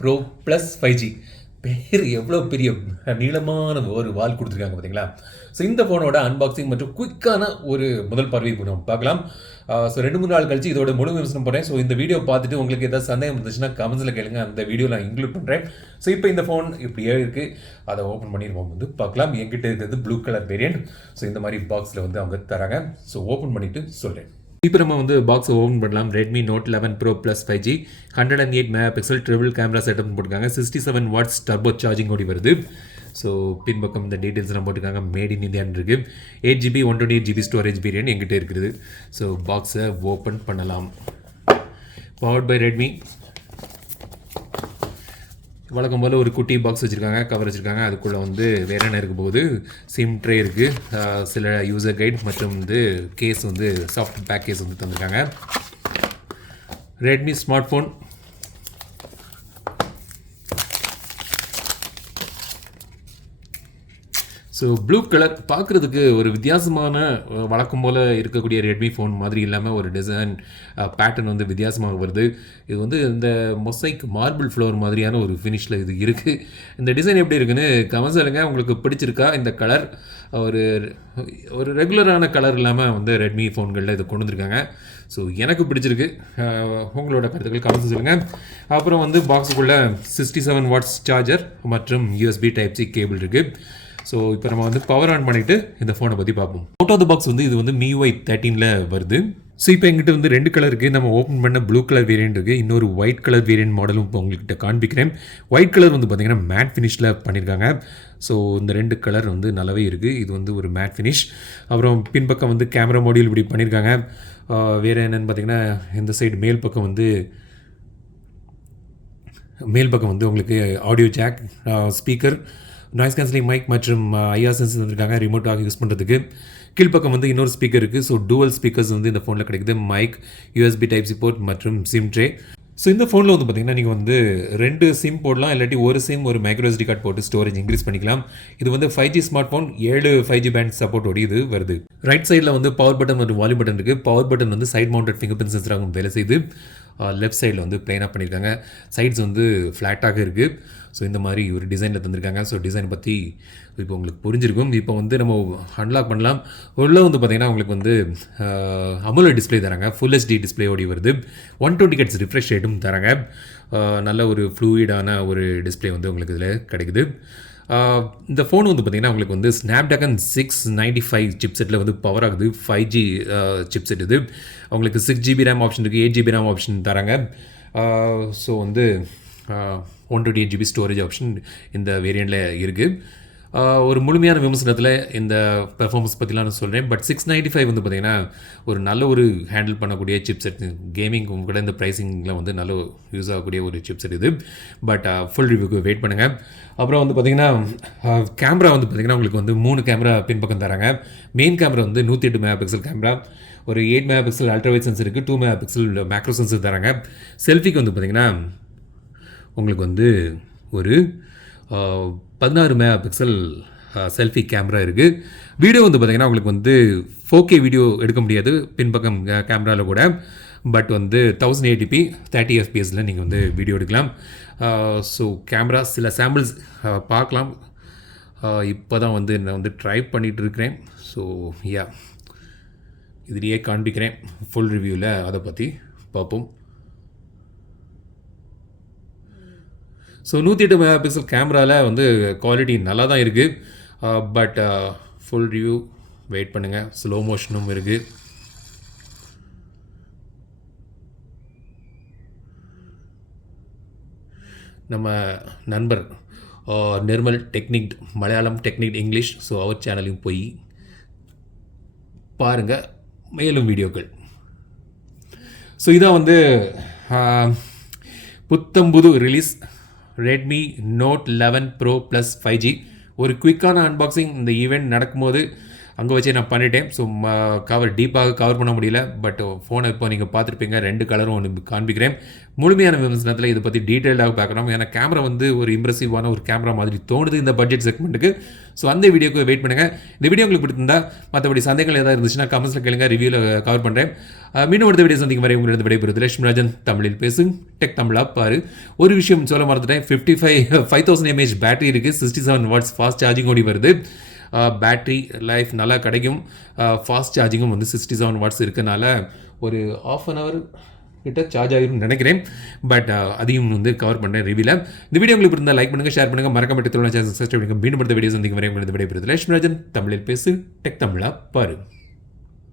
Bro plus 5G பேர் எவ்வளோ பெரிய நீளமான ஒரு வால் கொடுத்துருக்காங்க பார்த்தீங்களா. ஸோ இந்த ஃபோனோட அன்பாக்சிங் மற்றும் குயிக்கான ஒரு முதல் பார்வை இப்போ நம்ம பார்க்கலாம். ஸோ 2-3 நாள் கழிச்சு இதோட முழு விமர்சனம் போகிறேன். ஸோ இந்த வீடியோ பார்த்துட்டு உங்களுக்கு ஏதாவது சந்தேகம் இருந்துச்சுன்னா கமெண்ட்ஸில் கேளுங்க, அந்த வீடியோ நான் இன்க்ளூட் பண்ணுறேன். ஸோ இப்போ இந்த ஃபோன் இப்படியே இருக்குது, அதை ஓப்பன் பண்ணி நம்ம வந்து பார்க்கலாம். என்கிட்ட இருக்கிறது ப்ளூ கலர் வேரியண்ட். ஸோ இந்த மாதிரி பாக்ஸில் வந்து அவங்க தராங்க. ஸோ ஓப்பன் பண்ணிவிட்டு சொல்கிறேன். இப்போ நம்ம வந்து பாக்ஸை ஓப்பன் பண்ணலாம். Redmi Note 11 Pro Plus 5G 108 megapixel triple camera setup போட்டிருக்காங்க. 67 வாட்ஸ் டர்போ சார்ஜிங் ஓடி வருது. ஸோ பின்பக்கம் இந்த டீட்டெயில்ஸ்லாம் போட்டிருக்காங்க. மேட் இன் இந்தியான்னு இருக்குது. 8GB 128GB ஸ்டோரேஜ் வேரியன்ட் எங்கிட்ட இருக்குது. ஸோ பாக்ஸை ஓப்பன் பண்ணலாம். Powered by Redmi. வழக்கம் போல் ஒரு குட்டி பாக்ஸ் வச்சுருக்காங்க, கவர் வச்சுருக்காங்க. அதுக்குள்ளே வந்து வேறு என்ன இருக்க போகுது, சிம் ட்ரே இருக்குது, சில யூசர் கைட் மற்றும் வந்து கேஸ் வந்து சாஃப்ட் பேக் கேஸ் வந்து தந்திருக்காங்க. Redmi smart phone. So blue colour பார்க்குறதுக்கு ஒரு வித்தியாசமான, வழக்கம் போல் இருக்கக்கூடிய ரெட்மி ஃபோன் மாதிரி இல்லாமல் ஒரு டிசைன் பேட்டர்ன் வந்து வித்தியாசமாக வருது. இது வந்து இந்த மொசைக் மார்பிள் ஃப்ளோர் மாதிரியான ஒரு ஃபினிஷில் இது இருக்குது. இந்த டிசைன் எப்படி இருக்குன்னு கமெண்ட் சொல்லுங்கள். உங்களுக்கு பிடிச்சிருக்கா இந்த கலர்? ஒரு ஒரு ரெகுலரான கலர் இல்லாமல் வந்து ரெட்மி ஃபோன்களில் இதை கொண்டு வந்திருக்காங்க. ஸோ எனக்கு பிடிச்சிருக்கு. உங்களோட கருத்துக்கள் கமெண்ட்ஸ் சொல்லுங்கள். அப்புறம் வந்து பாக்ஸுக்குள்ளே 67 வாட்ஸ் சார்ஜர் மற்றும் USB Type-C கேபிள் இருக்குது. ஸோ இப்போ நம்ம வந்து பவர் ஆன் பண்ணிவிட்டு இந்த ஃபோனை பற்றி பார்ப்போம். அவுட் ஆஃப் த பாக்ஸ் வந்து இது வந்து MIUI 13 வருது. ஸோ இப்போ எங்கிட்ட வந்து 2 கலர் இருக்குது. நம்ம ஓப்பன் பண்ண ப்ளூ கலர் வேரியன்ட் இருக்குது. இன்னொரு ஒயிட் கலர் வேரியன்ட் மாடலும் இப்போ உங்கள்கிட்ட காண்பிக்கிறேன். ஒயிட் கலர் வந்து பார்த்திங்கன்னா மேட் ஃபினிஷில் பண்ணியிருக்காங்க. ஸோ இந்த 2 கலர் வந்து நல்லாவே இருக்குது. இது வந்து ஒரு மேட் ஃபினிஷ். அப்புறம் பின்பக்கம் வந்து கேமரா மாடியூல் இப்படி பண்ணியிருக்காங்க. வேறு என்னென்னு பார்த்திங்கன்னா இந்த சைடு மேல் பக்கம் வந்து உங்களுக்கு audio jack, speaker, noise cancelling mic மற்றும் ஐஆர் சென்சர் வந்துருக்காங்க ரிமோட்டாக யூஸ் பண்ணுறதுக்கு. கீழ்ப்பக்கம் வந்து இன்னொரு ஸ்பீக்கர் இருக்குது. ஸோ டூவல் ஸ்பீக்கர்ஸ் வந்து இந்த ஃபோனில் கிடைக்குது. மைக், USB Type-C போர்ட் மற்றும் சிம் ட்ரே. ஸோ இந்த ஃபோனில் வந்து பார்த்திங்கன்னா நீங்கள் வந்து 2 சிம் போடலாம், இல்லாட்டி ஒரு சிம் ஒரு மைக்ரோ SD கார்டு போட்டு ஸ்டோரேஜ் இன்க்ரீஸ் பண்ணிக்கலாம். இது வந்து 5G smart phone, 7 5G pant சப்போர்ட்டோடு இது வருது. ரைட் சைடில் வந்து பவர் பட்டன் மற்றும் வால்யூம் பட்டன் இருக்குது. பவர் பட்டன் வந்து சைட் மவுண்டட் ஃபிங்கர் பிரிண்ட் சென்சராகவும் வேலை செய்யுது. லெஃப்ட் சைடில் வந்து பிளைனாக பண்ணியிருக்காங்க. சைட்ஸ் வந்து ஃப்ளாட்டாக இருக்குது. ஸோ இந்த மாதிரி ஒரு டிசைனில் தந்திருக்காங்க. ஸோ டிசைன் பற்றி இப்போ உங்களுக்கு புரிஞ்சிருக்கும். இப்போ வந்து நம்ம அன்லாக் பண்ணலாம். உள்ளே வந்து பார்த்திங்கன்னா உங்களுக்கு வந்து AMOLED டிஸ்பிளே தராங்க. ஃபுல் HD டிஸ்பிளேயோடி வருது. 120 Hz ரிஃப்ரெஷ் ரேட்டும் தராங்க. நல்ல ஒரு ஃப்ளூயிடான ஒரு டிஸ்பிளே வந்து உங்களுக்கு இதில் கிடைக்குது. இந்த ஃபோன் வந்து பார்த்திங்கன்னா உங்களுக்கு வந்து Snapdragon 695 சிப்செட்டில் வந்து பவர் ஆகுது. 5G சிப்செட் இது. அவங்களுக்கு 6GB ரேம் ஆப்ஷன் இருக்குது, 8GB ரேம் ஆப்ஷன் தராங்க. ஸோ வந்து 128GB ஸ்டோரேஜ் ஆப்ஷன் இந்த வேரியண்ட்டில் இருக்குது. ஒரு முழுமையான விமர்சனத்தில் இந்த பெர்ஃபார்மன்ஸ் பற்றிலாம் நான் சொல்கிறேன். பட் 695 வந்து பார்த்திங்கன்னா ஒரு நல்ல ஒரு ஹேண்டில் பண்ணக்கூடிய சிப்செட். கேமிங் கூட இந்த ப்ரைஸிங்கில் வந்து நல்ல யூஸ் ஆகக்கூடிய ஒரு சிப்செட் இது. பட் ஃபுல் ரிவ்யூக்கு வெயிட் பண்ணுங்கள். அப்புறம் வந்து பார்த்திங்கன்னா கேமரா வந்து பார்த்திங்கன்னா உங்களுக்கு வந்து 3 கேமரா பின்பக்கம் தராங்க. மெயின் கேமரா வந்து 108 மெகாபிக்சல் கேமரா, ஒரு 8 மெகாபிக்சல் அல்ட்ராவைட் சென்சர் இருக்குது, 2 மெகாபிக்சல் மேக்ரோ சென்சர் தராங்க. செல்ஃபிக்கு வந்து பார்த்திங்கன்னா உங்களுக்கு வந்து ஒரு 16 மெகாபிக்சல் செல்ஃபி கேமரா இருக்குது. வீடியோ வந்து பார்த்திங்கன்னா உங்களுக்கு வந்து 4K வீடியோ எடுக்க முடியாது பின்பக்கம் கேமராவில் கூட. பட் வந்து 1080p 30 fps நீங்கள் வந்து வீடியோ எடுக்கலாம். ஸோ கேமரா சில சாம்பிள்ஸ் பார்க்கலாம். இப்போ தான் வந்து நான் வந்து ட்ரை பண்ணிகிட்டு இருக்கிறேன். ஸோ இதுலேயே காண்பிக்கிறேன் ஃபுல் ரிவ்யூவில், அதை பற்றி பார்ப்போம். ஸோ 108 மெகாபிக்சல் கேமராவில் வந்து குவாலிட்டி நல்லா தான் இருக்குது. பட் ஃபுல் ரிவ்யூ வெயிட் பண்ணுங்கள். ஸ்லோ மோஷனும் இருக்குது. நம்ம நண்பர் Nirmal technique, Malayalam technique English, so அவர் சேனலையும் போய் பாருங்கள் மேலும் வீடியோக்கள். ஸோ இதான் வந்து புத்தம்புது release Redmi Note 11 Pro Plus 5G. ஒரு குயிக்கான அன்பாக்சிங் இந்த ஈவெண்ட் நடக்கும்போது அங்கே வச்சே நான் பண்ணிட்டேன். ஸோ டீப்பாக கவர் பண்ண முடியல. பட் ஃபோனை இப்போ நீங்கள் பார்த்துருப்பீங்க, 2 கலரும் ஒன்று காண்பிக்கிறேன். முழுமையான விமர்சனத்தில் இதை பற்றி டீட்டெயிலாக பார்க்கலாம். ஏன்னா கேமரா வந்து ஒரு இம்ப்ரெசிவான ஒரு கேமரா மாதிரி தோணுது இந்த பட்ஜெட் செக்மெண்ட்டுக்கு. ஸோ அந்த வீடியோக்கு வெயிட் பண்ணுங்கள். இந்த வீடியோ உங்களுக்கு பிடிச்சிருந்தா, மற்றபடி சந்தேகங்கள் ஏதாவது இருந்துச்சுன்னா கமெண்ட்ஸில் கேளுங்க, ரிவ்யூவில் கவர் பண்ணுறேன். மீண்டும் அடுத்த வீடியோ சந்திக்கும் வரை உங்களிடம் விடைபெறுவது லட்சுமிராஜன். தமிழில் பேசு, டெக் தமிழா பாரு. ஒரு விஷயம் சொல்ல மறந்துட்டேன், 5000 mAh பேட்டரி இருக்குது, 67 வாட்ஸ் ஃபாஸ்ட் சார்ஜிங் ஓடி வருது. பேட்ரி லைஃப் நல்லா கிடைக்கும். ஃபாஸ்ட் சார்ஜிங்கும் வந்து 67 வாட்ஸ் இருக்கனால ஒரு ½ கிட்ட சார்ஜ் ஆகிரும்னு நினைக்கிறேன். பட் அதையும் வந்து கவர் பண்ணுறேன் ரிவியூவில். இந்த வீடியோ உங்களுக்கு இருந்தால் லைக் பண்ணுங்கள், ஷேர் பண்ணுங்கள், மறக்காம சேனல் சப்ஸ்கிரைப் பண்ணுங்கள். மீண்டும் அடுத்த வீடியோ சந்திக்கும் வரை உங்களது விடைபெறுவது லட்சுமிராஜன். தமிழில் பேசு, டெக் தமிழா பாரு.